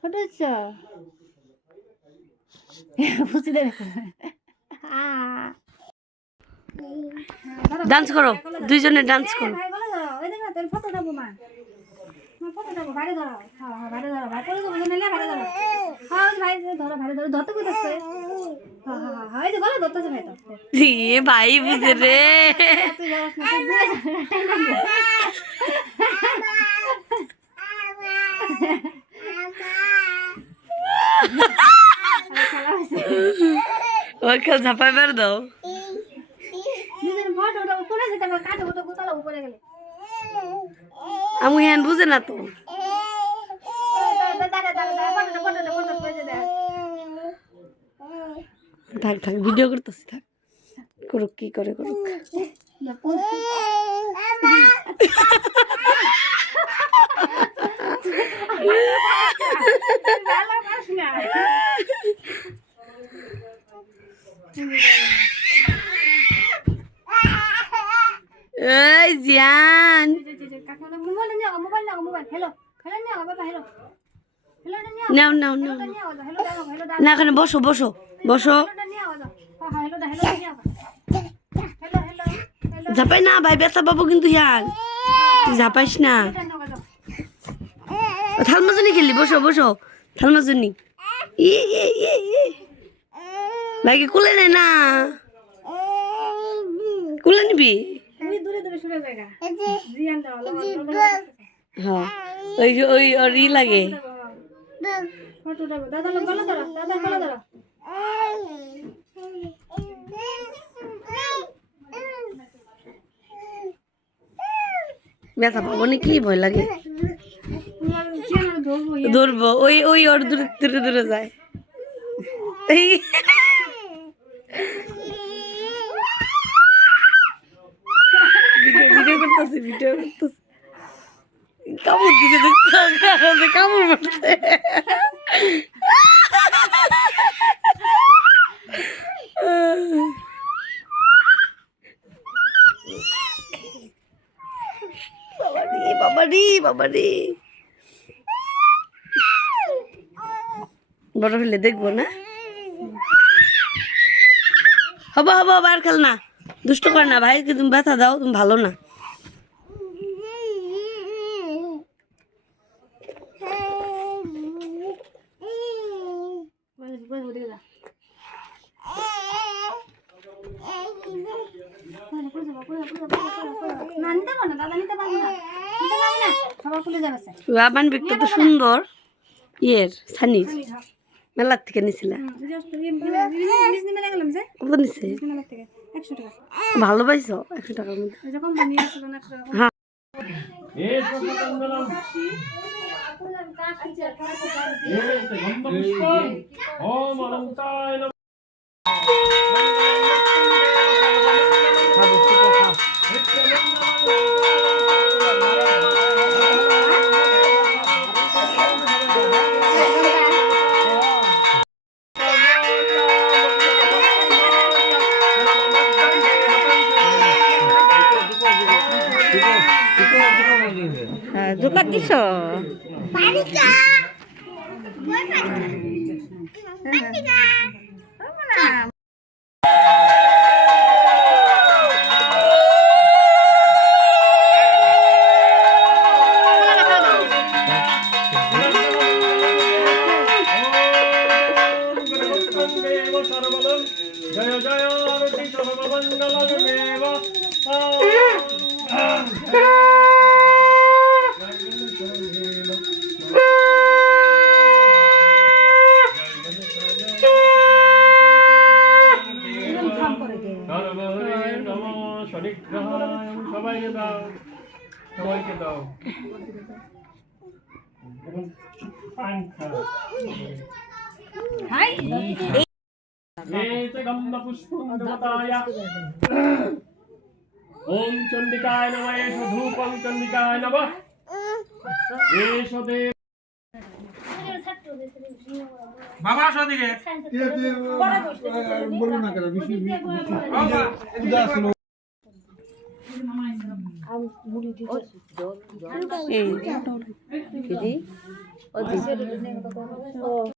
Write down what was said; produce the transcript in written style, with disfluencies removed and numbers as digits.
Photo উঠছো বুঝি দে dance করো, দুইজনে ডান্স করো। ভাই বলো ধরো ওই দেখো তোর ফটো দেবো মা ফটো দেবো ভাই ধরো হ্যাঁ ভাই ধরো ভাই করে দেবো না ভাই ধরো হ্যাঁ ভাই ধরো ভাই ধরো ধরতে কইতাছে হ্যাঁ হ্যাঁ হ্যাঁ এই যে বলো ধরতেছে ভাই তো এ ভাই বুঝে রে। তুই যাস না ওই খেল ঝাপাই বের দাও। ফটোটা উপরে যেতে কাটো তো গোতালা উপরে গেলে আমি হ্যান বুঝে না তো। থাক থাক ভিডিও করতেছি, থাক করুক কি করে করুক। এই জিয়ান নাও নাও নাও না, এখানে বসো বসো বসো। ঝাপাই না ভাই, ব্যথা পাবো কিন্তু হিয়ান, তুই ঝাপাইস না। থালমাজুনি খেলি, বসো বসো থালমাজুনি। ভাইকে কুলে নে না, কুলে নিবি। হ্যাঁ ওই ওই ওর ই লাগে। ব্যথা পাবো না, কি ভয় লাগে। ধরবো ওই ওই ওর দূরে দূরে দূরে যায়। ভিডিও করতেছি ভিডিও করতেছি। কামড় দিতে দেখতে কামড় মারতে। বাবারি বাবারি বড় হলে দেখবো না। হবো হবো বার খেল না, দুষ্ট কর না ভাই, তুমি ব্যথা দাও, তুমি ভালো না। বাবান বিকটা তো সুন্দর ইয়ের সানির মেলার থেকে নিছিলা, কত নিছে? ভালো পাইছো 100 টাকার মধ্যে? হ্যাঁ জোকার দিছ জয় জয় আরতি সর্বমঙ্গলমেব সবাইকে দাও, সবাইকে দাও। ওম চন্ডিকায় নমঃ এষ ধূপং চন্ডিকায় নমঃ এষ দেব বাবা সদিকে বলুন না কেন বিষ্ণু বাবা উদাস লোক অজি সেটা